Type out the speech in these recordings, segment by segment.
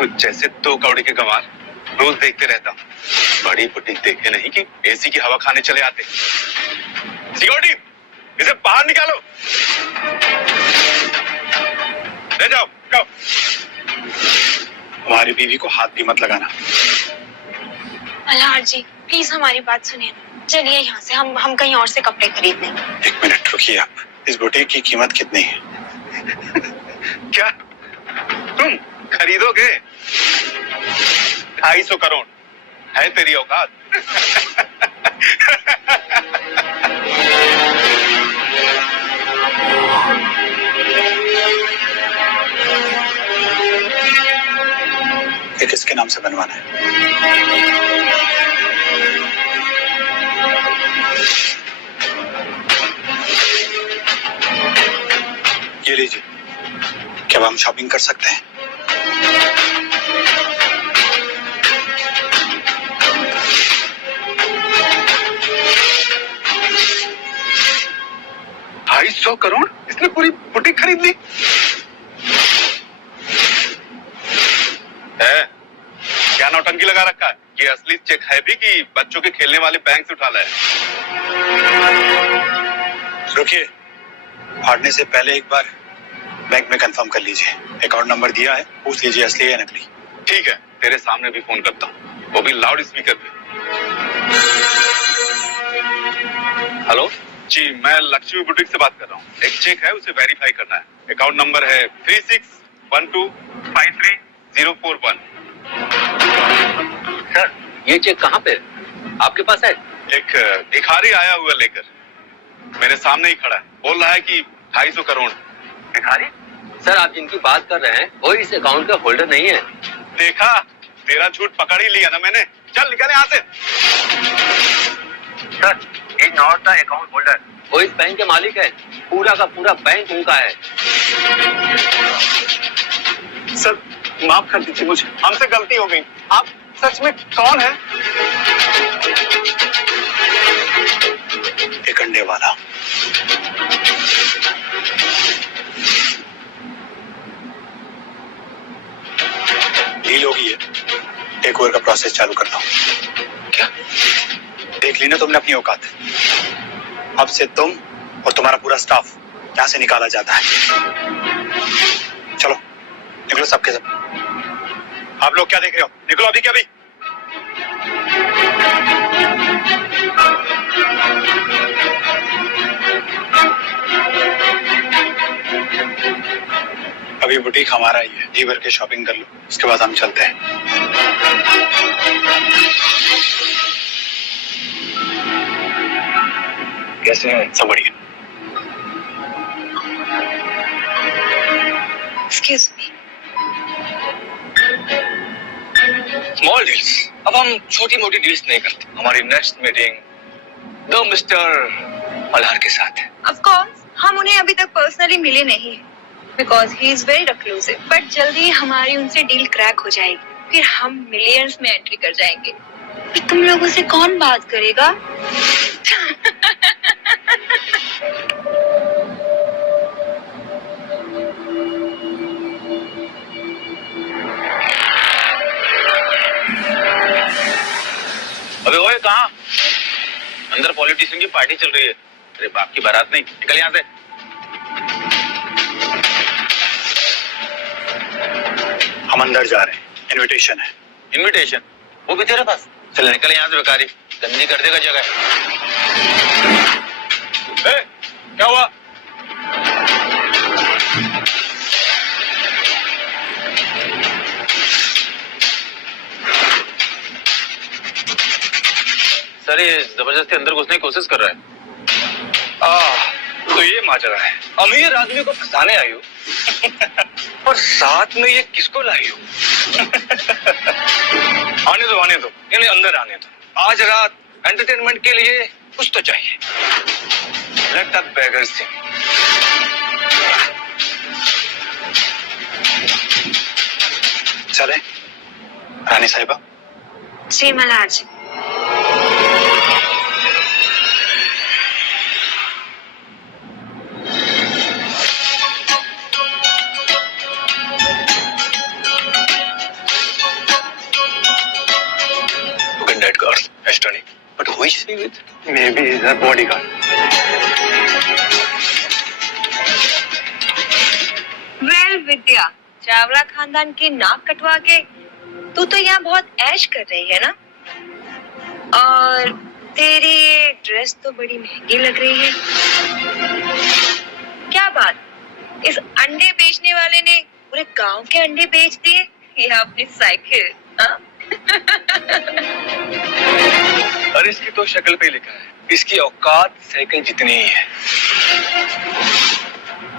तो जैसे 2 कौड़ी के गंवार रोज देखते रहता हूँ। बड़ी बुटीक देखे नहीं कि एसी की हवा खाने चले आते। सिक्योरिटी, इसे बाहर निकालो। ले जाओ, जाओ। हमारी बीवी को हाथ भी मत लगाना। मल्हार जी प्लीज हमारी बात सुनिए। चलिए यहाँ से, हम कहीं और से कपड़े खरीद लेंगे। 1 मिनट रुकिए आप। इस बुटीक की कीमत कितनी है? क्या तुम खरीदोगे? 250 करोड़ है तेरी औकात? ये किसके नाम से बनवाना है? ये लीजिए। क्या हम शॉपिंग कर सकते हैं? $250 करोड़? इसने पूरी बुटीक खरीद ली है? क्या नौटंकी लगा रखा है? ये असली चेक है भी कि बच्चों के खेलने वाले बैंक से उठा लाया? रुकिए, फाड़ने से पहले एक बार बैंक में कंफर्म कर लीजिए। अकाउंट नंबर दिया है, पूछ लीजिए असली है या नकली। ठीक है, तेरे सामने भी फोन करता हूँ, वो भी लाउड स्पीकर पे। हेलो जी, मैं लक्ष्मी बुटीक से बात कर रहा हूँ। एक चेक है, उसे वेरीफाई करना है। अकाउंट नंबर है 3612533041। सर, ये चेक कहाँ पे आपके पास है? एक भिखारी आया हुआ लेकर मेरे सामने ही खड़ा है, बोल रहा है कि 250 करोड़। भिखारी? सर, आप जिनकी बात कर रहे हैं वो इस अकाउंट का होल्डर नहीं है। देखा, तेरा झूठ पकड़ ही लिया ना मैंने। चल निकल यहाँ से। Sir, is not the account holder. वो इस बैंक के मालिक है, पूरा का पूरा बैंक उनका है। सर माफ कर दीजिए मुझे, हमसे गलती हो गई। आप सच में कौन है? एक अंडे वाला। डील होगी है, टेक ओवर का प्रोसेस चालू करता हूँ। क्या? देख ली ना तुमने अपनी औकात। अब से तुम और तुम्हारा पूरा स्टाफ यहाँ से निकाला जाता है। चलो निकलो सबके सब। आप लोग क्या देख रहे हो? निकलो अभी क्या अभी। अभी बुटीक हमारा ही है, जी भर के शॉपिंग कर लो, उसके बाद हम चलते हैं। कैसे हैं? सब बढ़िया। Excuse me. स्मॉल डील्स, अब हम छोटी मोटी डील्स नहीं करते। हमारी नेक्स्ट मीटिंग दो मिस्टर मल्हार के साथ है। Of course, हम उन्हें अभी तक पर्सनली मिले नहीं, because he is very reclusive. But जल्दी हमारी उनसे डील क्रैक हो जाएगी, फिर हम मिलियंस में एंट्री कर जाएंगे। फिर तुम लोगों से कौन बात करेगा? अबे ओए कहाँ? अंदर पॉलिटिशियन की पार्टी चल रही है। अरे बाप की बारात नहीं, निकल यहाँ से। हम अंदर जा रहे हैं, इनविटेशन है। इनविटेशन? वो भी तेरे पास? चल निकल यहाँ से बेकारी, गंदी कर देगा जगह। क्या हुआ? सर ये जबरदस्ती अंदर घुसने की कोशिश कर रहा है। तो ये माजरा है, अमीर आदमी को फंसाने आई हो और साथ में ये किसको लाई हो? आने दो, इन्हें अंदर आने दो। आज रात एंटरटेनमेंट के लिए कुछ तो चाहिए। लेट द बेगर्स सिंग। चले रानी साहिबा। जी मल्हार जी। Mr. Tony. But who is he with? Maybe he's a bodyguard. Well Vidya, Chawla खानदान की नाक कटवा के तू तो यहाँ बहुत ऐश कर रही है ना? और तेरी ड्रेस तो बड़ी महंगी लग रही है। क्या बात, इस अंडे बेचने वाले ने पूरे गांव के अंडे बेच दिए या अपनी साइकिल? हाँ? अरे इसकी तो शक्ल पे लिखा है, इसकी औकात साइकिल जितनी ही है।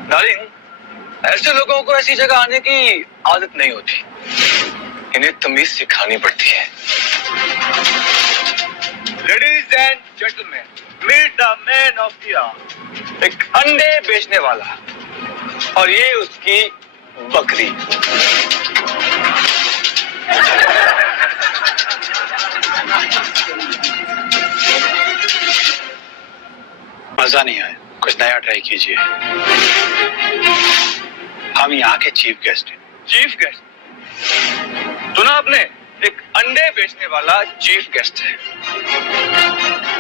डार्लिंग, ऐसे लोगों को ऐसी जगह आने की आदत नहीं होती, इन्हें तमीज सिखानी पड़ती है। Ladies and gentleman, meet the man of the hour. एक अंडे बेचने वाला और ये उसकी बकरी। मजा नहीं आया, कुछ नया ट्राई कीजिए। हम यहाँ के चीफ गेस्ट हैं। Chief guest? सुना आपने, एक अंडे बेचने वाला चीफ गेस्ट है।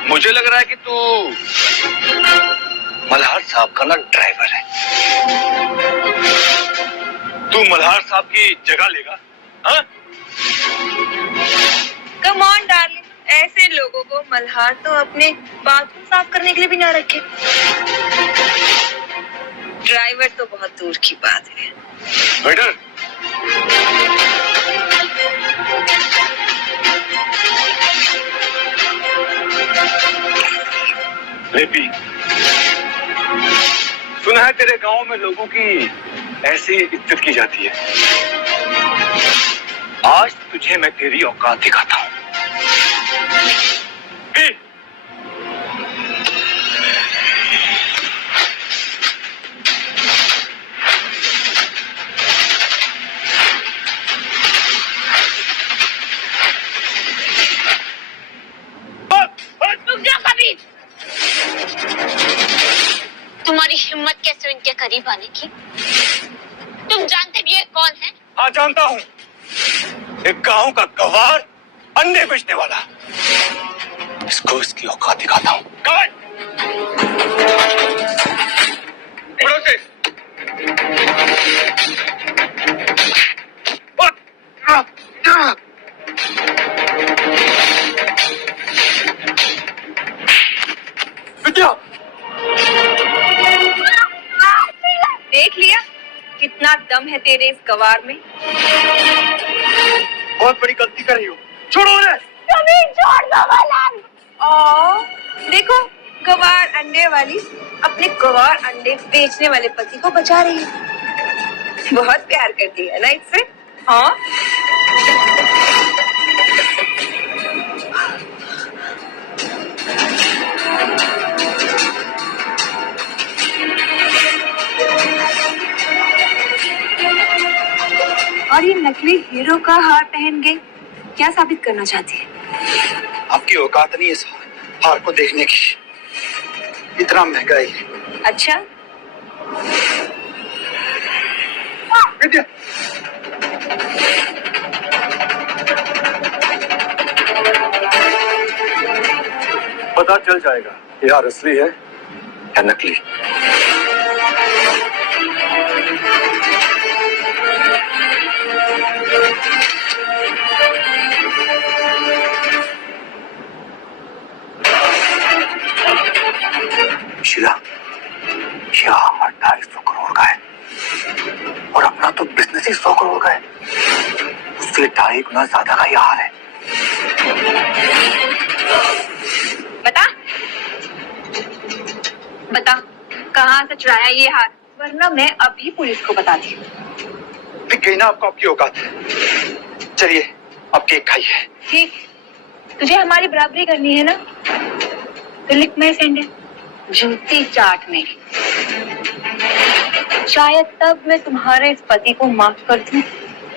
मुझे लग रहा है कि तू मल्हार साहब का ना ड्राइवर है। तू मल्हार साहब की जगह लेगा? हाँ? कम ऑन डार्लिंग, ऐसे लोगों को मल्हार तो अपने बाथरूम साफ करने के लिए भी ना रखे। ड्राइवर तो बहुत दूर की बात है। वेटर, लेपी, सुना है तेरे गांव में लोगों की ऐसी इज्जत की जाती है। आज तुझे मैं तेरी औकात दिखाता हूं। तुम्हारी हिम्मत कैसे इनके करीब आने की? तुम जानते भी ये कौन है? हाँ जानता हूँ, एक गांव का गवार, अंडे बेचने वाला। इसको इसकी औकात दिखाता हूँ। विद्या, देख लिया कितना दम है तेरे इस गवार में। बहुत बड़ी गलती कर रही हो, छोड़ो उन्हें। छोड़ दो मल्हार। देखो, गवार अंडे वाली अपने गवार अंडे बेचने वाले पति को बचा रही है। बहुत प्यार करती है ना इससे? हाँ। और ये नकली हीरो का हार पहन के क्या साबित करना चाहती है? आपकी औकात नहीं है इस हार को देखने की, इतना महंगा है। अच्छा, विद्या, पता चल जाएगा ये हार असली है या नकली। शीला, यह हार 250 करोड़ का है और अपना तो बिजनेस ही 100 करोड़ का है। उससे 2.5 गुना ज्यादा का यह हार है। बता बता, कहाँ से चुराया ये हार, वरना मैं अभी पुलिस को बताती हूँ। दिख गई ना आपको आपकी औकात। चलिए, अब केक खाइए। ठीक, तुझे हमारी बराबरी करनी है ना, तो लिख मैं सेंड जूती चाट मेरी। शायद तब मैं तुम्हारे इस पति को माफ कर दूं।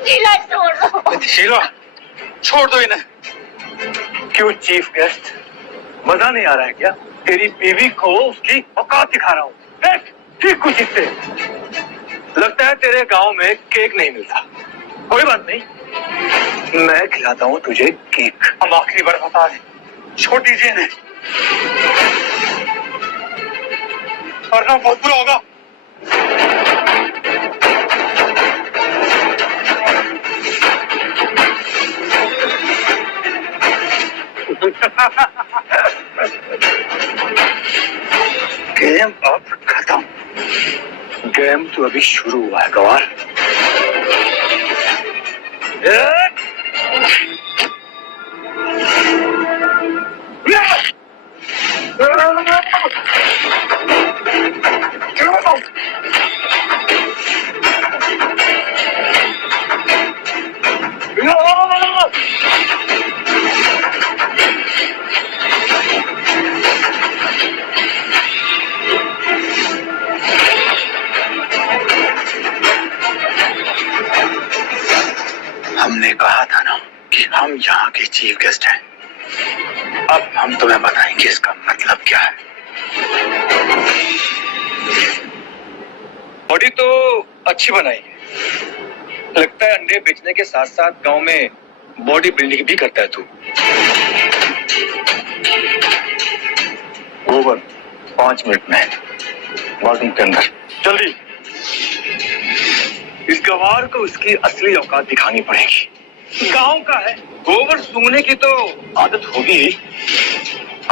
शीला छोड़ दो। शीला, छोड़ दो इन्हें। क्यों चीफ गेस्ट, मजा नहीं आ रहा है क्या? तेरी बीवी को उसकी औकात दिखा रहा हूँ। देख, ठीक कुछ इससे लगता है तेरे गांव में केक नहीं मिलता। कोई बात नहीं, मैं खिलाता हूँ तुझे केक। हम आखिरी बार बता रहे, छोड़ दीजिए इन्हें, वरना बहुत बुरा होगा। गेम अब खत्म, गेम तो अभी शुरू हुआ है गवार। हमने कहा था ना कि हम यहाँ के चीफ गेस्ट हैं। अब हम तुम्हें बताएंगे इसका मतलब क्या है। बॉडी तो अच्छी बनाई है, लगता है अंडे बेचने के साथ साथ गांव में बॉडी बिल्डिंग भी करता है तू। गोबर 5 मिनट में बाथरूम के अंदर, जल्दी। इस गवार को उसकी असली औकात दिखानी पड़ेगी। गांव का है, गोबर सूंघने की तो आदत होगी ही।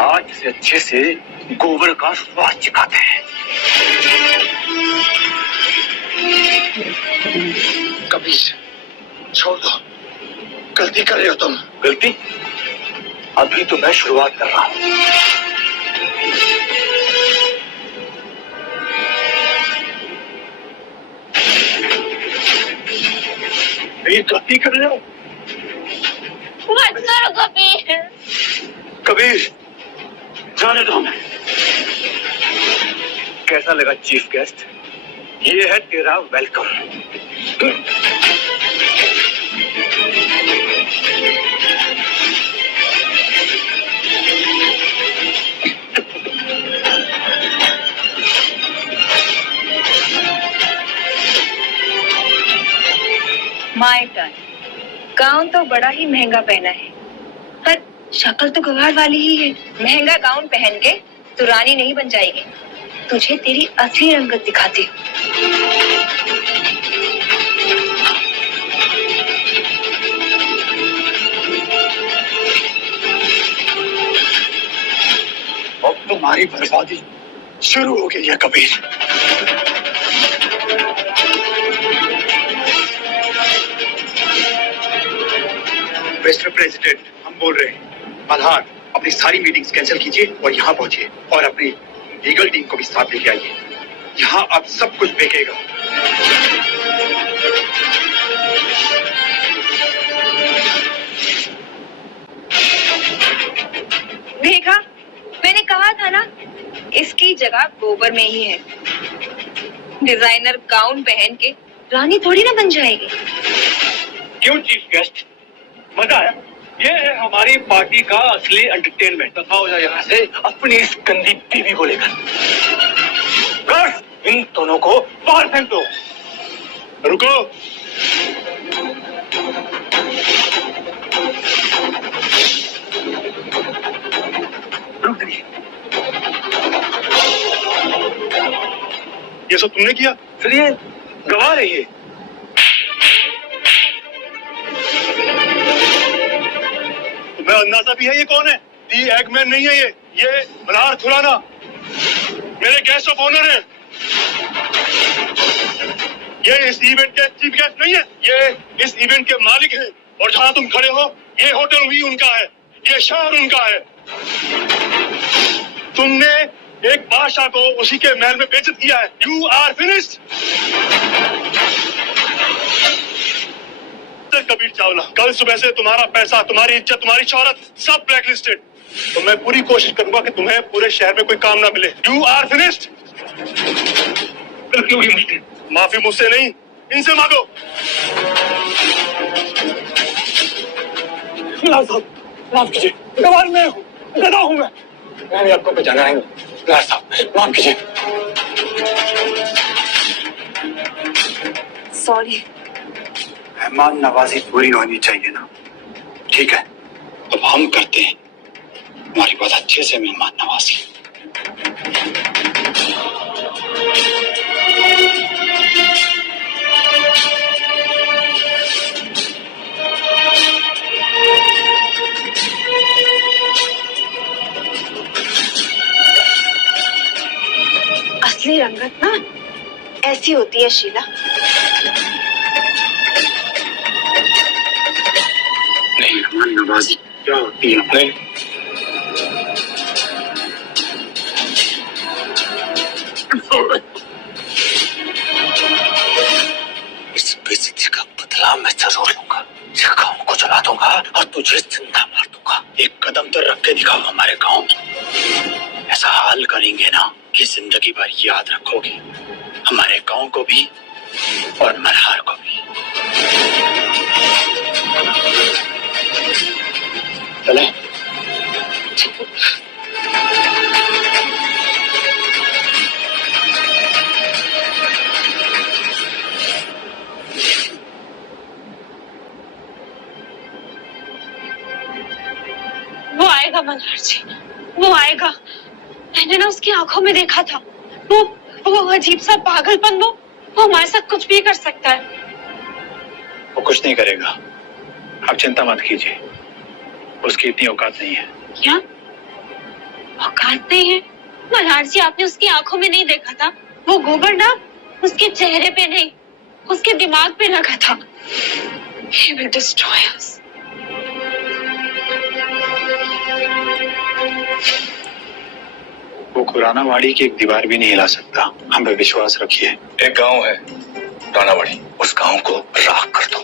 आज से अच्छे से गोबर का स्वाद चखाते हैं। कबीर, छोड़ दो, गलती कर रहे हो तुम। गलती? अभी तो मैं शुरुआत कर रहा हूं। ये गलती कर रहे हो। मत करो कबीर। कबीर, जाने दो हमें। कैसा लगा चीफ गेस्ट? ये है तेरा वेलकम। My turn. गाउन तो बड़ा ही महंगा पहना है, पर शक्ल तो गवार वाली ही है। महंगा गाउन पहन के तू रानी नहीं बन जाएगी। तुझे तेरी असली रंगत दिखाती हूँ। अब तुम्हारी बर्बादी शुरू हो गई है कबीर। मिस्टर प्रेसिडेंट, हम बोल रहे हैं, मल्हार अपनी सारी मीटिंग्स कैंसिल कीजिए और यहाँ पहुंचिए और अपनी लीगल टीम को भी साथ लेके आइए। यहाँ अब सब कुछ बिकेगा। देखा, मैंने कहा था ना, इसकी जगह गोबर में ही है। डिजाइनर गाउन पहन के रानी थोड़ी ना बन जाएगी। क्यों चीफ गेस्ट, मजा आया? ये है हमारी पार्टी का असली एंटरटेनमेंट। दफा हो जाए यहाँ से अपनी इस गंदी बीवी को लेकर। बस इन दोनों को बाहर फेंक दो। रुको, रुक गई। ये सब तुमने किया? फिर ये गवाह है ये। तुम्हें अंदाजा भी है ये कौन है? दी एगमैन नहीं है ये मल्हार खुराना मेरे गेस्ट ऑफ ऑनर है। ये इस इवेंट के चीफ गेस्ट नहीं है, ये इस इवेंट के मालिक हैं। और जहां तुम खड़े हो, ये होटल भी उनका है, ये शहर उनका है। तुमने एक बादशाह को उसी के महल में बेइज्जत किया है। You are finished. Kabir Chawla, कल सुबह से तुम्हारा पैसा, तुम्हारी इज्जत, तुम्हारी शोहरत सब ब्लैकलिस्टेड। तो मैं पूरी कोशिश करूंगा कि तुम्हें पूरे शहर में कोई काम ना मिले। You are finished. माफी मुझसे नहीं, इनसे मांगो। माफ कीजिए, गवार मैं हूँ, गधा हूँ मैंने आपको पहचाना नहीं। साहब माफ कीजिए। सॉरी। मेहमान नवाजी पूरी होनी चाहिए ना। ठीक है, अब हम करते हैं हमारी बहुत अच्छे से मेहमान नवाजी। असली रंगत ना ऐसी होती है शीला। नहीं, मेहमान नवाजी क्या होती है? नहीं, इस बेइज्जती का बदला मैं जरूर लूंगा। ये गांव को जला दूंगा और तुझे जिंदा मार दूंगा। एक कदम तो रख के दिखाओ हमारे गांव में। ऐसा हाल करेंगे ना कि जिंदगी भर याद रखोगे, हमारे गांव को भी और मल्हार को भी। चले। वो आएगा मल्हार जी, वो आएगा। मैंने ना उसकी आंखों में देखा था वो अजीब सा पागलपन। वो हमारे साथ कुछ भी कर सकता है। वो कुछ नहीं करेगा, आप चिंता मत कीजिए। उसकी इतनी औकात नहीं है। क्या औकात नहीं है? मल्हार जी, आपने उसकी आंखों में नहीं देखा था? वो गोबर ना उसके चेहरे पे नहीं, उसके दिमाग पे लगा था। He will destroy us. वो खुरानावाड़ी की एक दीवार भी नहीं हिला सकता। हम पे विश्वास रखिए। एक गांव है रानावाड़ी, उस गांव को राख कर दो।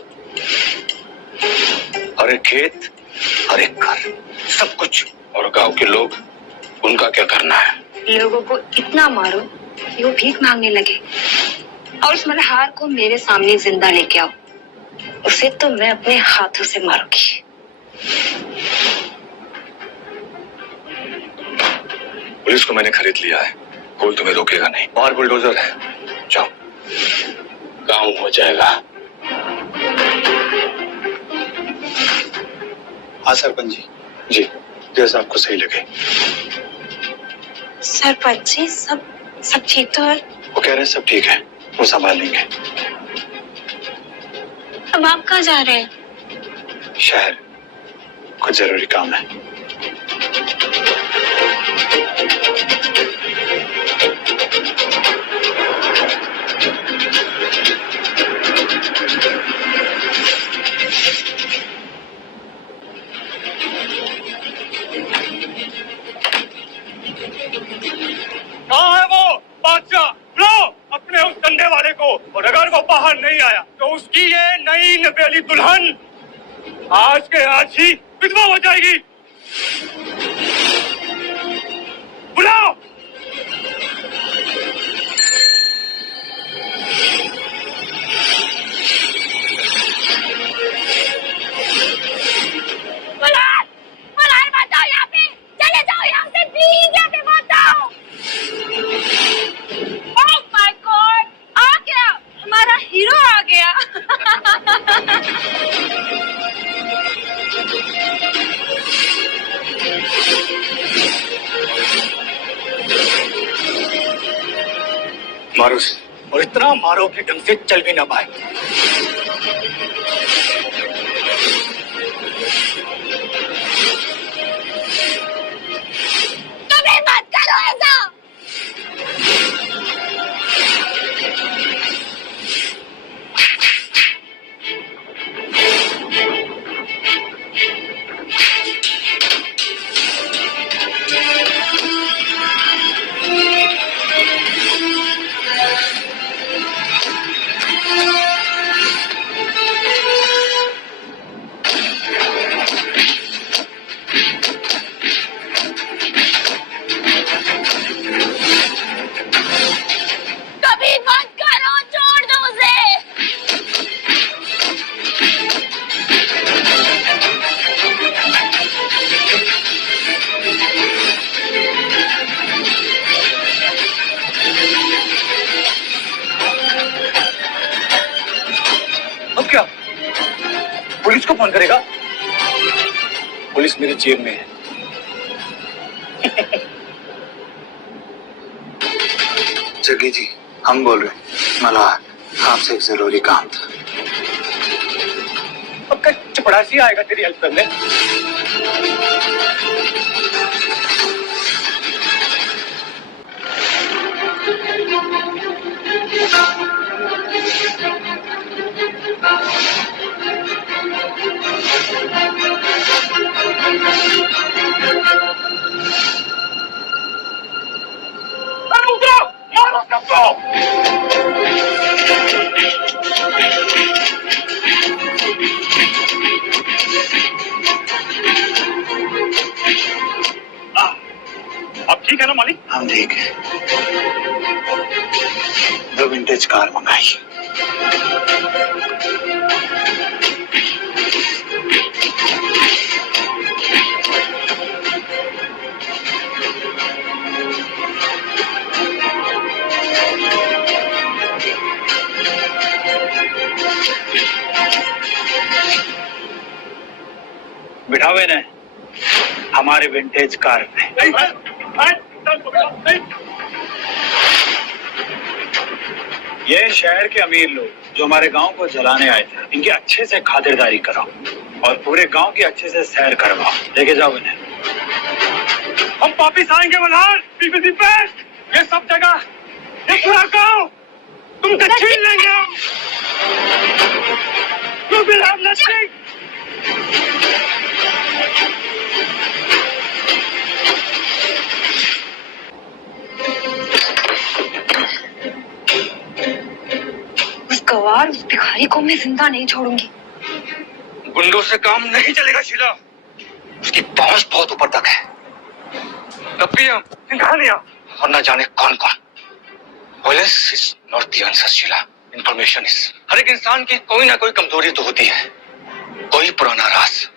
और एक खेत और एक घर, सब कुछ। और गांव के लोग, उनका क्या करना है? लोगों को इतना मारो कि वो भीख मांगने लगे। और उस मल्हार को मेरे सामने जिंदा लेके आओ। उसे तो मैं अपने हाथों से मारूंगी। पुलिस को मैंने खरीद लिया है, कोई तुम्हें रोकेगा नहीं। और बुलडोजर है, जाओ, काम हो जाएगा। हाँ सरपंच जी। जी, जैसा आपको सही लगे। सरपंच जी, सब ठीक तो है? वो कह रहे हैं सब ठीक है, वो संभाल लेंगे। अब आप कहाँ जा रहे हैं? शहर, कुछ जरूरी काम है। कहाँ है वो बादशाह? लो अपने उस डंडे वाले को, और अगर वो बाहर नहीं आया तो उसकी ये नई नवेली दुल्हन आज के आज ही विधवा हो जाएगी। बुलाओ। मल्हार मत आओ यहाँ पे, चले जाओ यहाँ से, प्लीज यहाँ पे मत आओ। ओह माय गॉड, आ गया, हमारा हीरो आ गया। मारो उसे, और इतना मारो कि ढंग से चल भी ना पाए। तुम्हें मत करो ऐसा। कभी मत करो, छोड़ दो उसे। अब क्या, पुलिस को फोन करेगा? पुलिस मेरी जेब में है, जग्गी जी, हम बोल रहे हैं। मल्हार, आपसे एक जरूरी काम था। अब चपड़ासी आएगा तेरी हेल्प करने। अब ठीक है ना मालिक? हम ठीक है। 2 विंटेज कार मंगाई। बिठावे ने हमारे विंटेज कार में। ये शहर के अमीर लोग जो हमारे गांव को जलाने आए थे, इनकी अच्छे से खातिरदारी करो और पूरे गांव की अच्छे से सैर करवाओ। लेके जाओ इन्हें। हम वापिस आएंगे मल्हार। पीपीसी बेस्ट, ये सब जगह, ये पूरा गांव तुमसे छीन लेंगे हम। You will have nothing. उस गवार, उस भिखारी को मैं जिंदा नहीं छोड़ूंगी। गुंडों से काम नहीं चलेगा शीला। उसकी पहुंच बहुत ऊपर तक है। तब भी हम और न जाने कौन कौन। Police is not the answer Sheela. Information is. हर एक इंसान की कोई ना कोई कमजोरी तो होती है, कोई पुराना राज।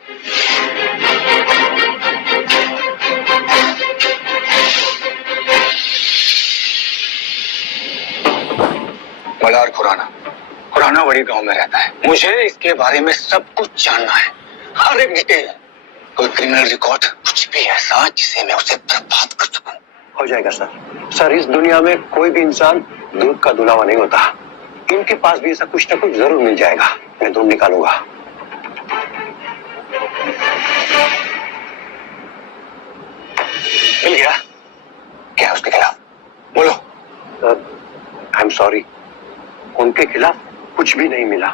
मल्हार खुराना वड़ी गांव में रहता है। मुझे इसके बारे में सब कुछ जानना है, हर एक डिटेल। कोई क्रिमिनल रिकॉर्ड, कुछ भी ऐसा जिसे मैं उसे बर्बाद कर सकूं। हो जाएगा सर। इस दुनिया में कोई भी इंसान दूध का दुलावा नहीं होता। इनके पास भी ऐसा कुछ ना कुछ जरूर मिल जाएगा। मैं ढूंढ निकालूंगा। मिल गया क्या उसके खिलाफ? बोलो। आई एम सॉरी, उनके खिलाफ कुछ भी नहीं मिला।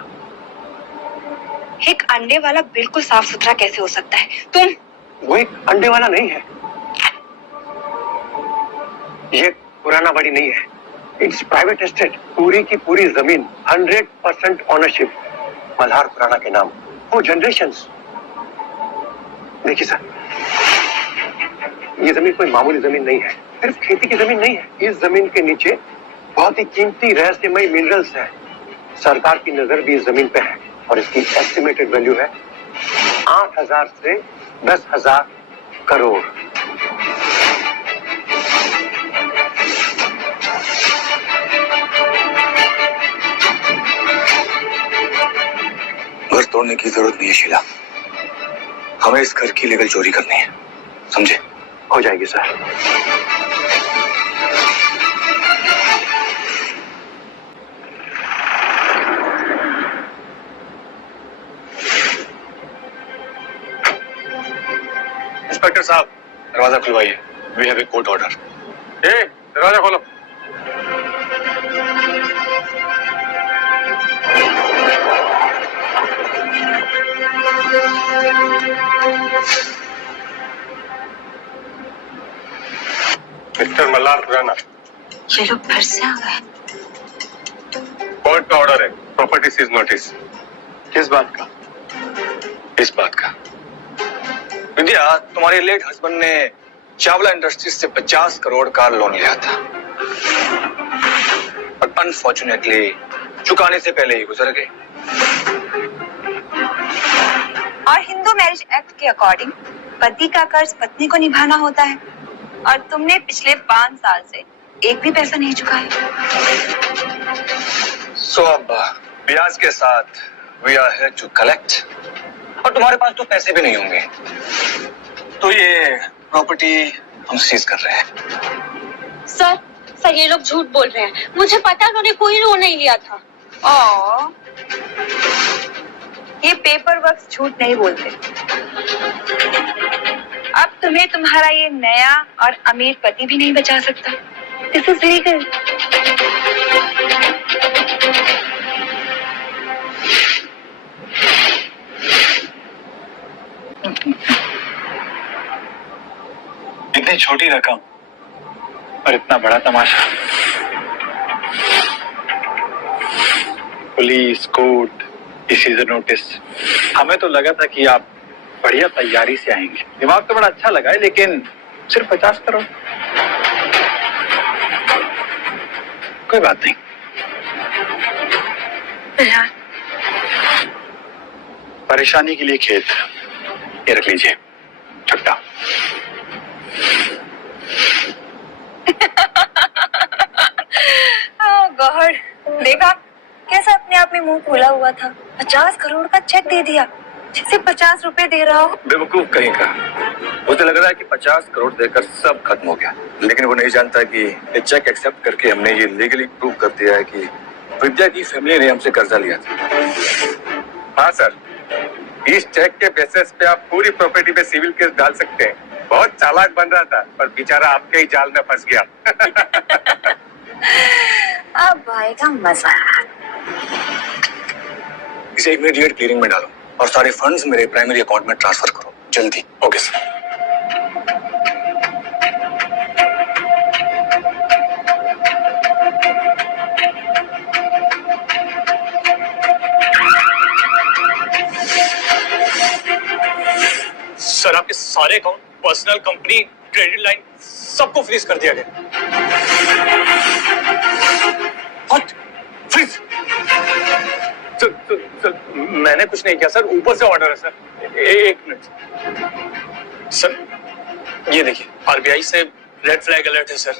एक अंडे वाला बिल्कुल साफ सुथरा कैसे हो सकता है? तुम वो एक अंडे वाला नहीं है। ये पुराना बड़ी नहीं है। It's private estate. पूरी की पूरी जमीन 100% ऑनरशिप मल्हार खुराना के नाम, वो जनरेशंस। देखिए सर, ये जमीन कोई मामूली जमीन नहीं है, सिर्फ खेती की जमीन नहीं है। इस जमीन के नीचे बहुत ही कीमती रहस्यमय मिनरल्स है। सरकार की नजर भी इस जमीन पे है और इसकी एस्टिमेटेड वैल्यू है 8,000 से 10,000 करोड़। घर तोड़ने की जरूरत नहीं है शीला। हमें इस घर की लीगल चोरी करनी है, समझे? हो जाएगी सर। इंस्पेक्टर साहब, दरवाजा खुलवाइए। We have a court order. दरवाजा खोलो। मिस्टर मल्हार खुराना, ये लोग फिर से आ गए। कोर्ट का ऑर्डर है, प्रॉपर्टी सीज नोटिस। किस बात का? इस बात का। विद्या, तुम्हारे लेट हस्बैंड ने चावला इंडस्ट्रीज से 50 करोड़ का लोन लिया था, और अनफॉर्चुनेटली चुकाने से पहले ही गुजर गए। और हिंदू मैरिज एक्ट के अकॉर्डिंग पति का कर्ज पत्नी को निभाना होता है, और तुमने पिछले 5 साल से एक भी पैसा नहीं चुकाया। सो अब ब्याज के साथ we are here to collect, और तुम्हारे पास तो पैसे भी नहीं होंगे, तो ये प्रॉपर्टी हम सीज कर रहे हैं। सर ये लोग झूठ बोल रहे हैं। मुझे पता है उन्होंने कोई लोन नहीं लिया था। ये पेपर वर्क झूठ नहीं बोलते। अब तुम्हें तुम्हारा ये नया और अमीर पति भी नहीं बचा सकता। This is legal. इतनी छोटी रकम और इतना बड़ा तमाशा। Police, court, seizure notice. हमें तो लगा था कि आप बढ़िया तैयारी से आएंगे। दिमाग तो बड़ा अच्छा लगा है, लेकिन सिर्फ 50 करोड़। कोई बात नहीं। परेशानी के लिए खेत ये रख लीजिए, छुट्टा। गॉड, देखा कैसा अपने आप में मुंह खोला हुआ था। 50 करोड़ का चेक दे दिया, जिसे 50 रुपए दे रहा हो। बेवकूफ कहीं का। उसे लग रहा है कि 50 करोड़ देकर सब खत्म हो गया, लेकिन वो नहीं जानता कि ये चेक एक्सेप्ट करके हमने ये लीगली प्रूव कर दिया है कि विद्या की फैमिली ने हमसे कर्जा लिया था। हाँ सर, इस चेक के बेसिस पे आप पूरी प्रॉपर्टी पे सिविल केस डाल सकते हैं। बहुत चालाक बन रहा था, पर बेचारा आपके ही जाल में फंस गया। अब आएगा मजा। इसे इमीडिएट क्लियरिंग में डालो और सारे फंड्स मेरे प्राइमरी अकाउंट में ट्रांसफर करो जल्दी। Okay sir. सर, आपके सारे account, personal, company, credit line सबको फ्रीज कर दिया गया। What? फ्रीज? सर, मैंने कुछ नहीं किया सर, ऊपर से ऑर्डर है सर। एक मिनट सर, ये देखिए, आरबीआई से रेड फ्लैग अलर्ट है सर।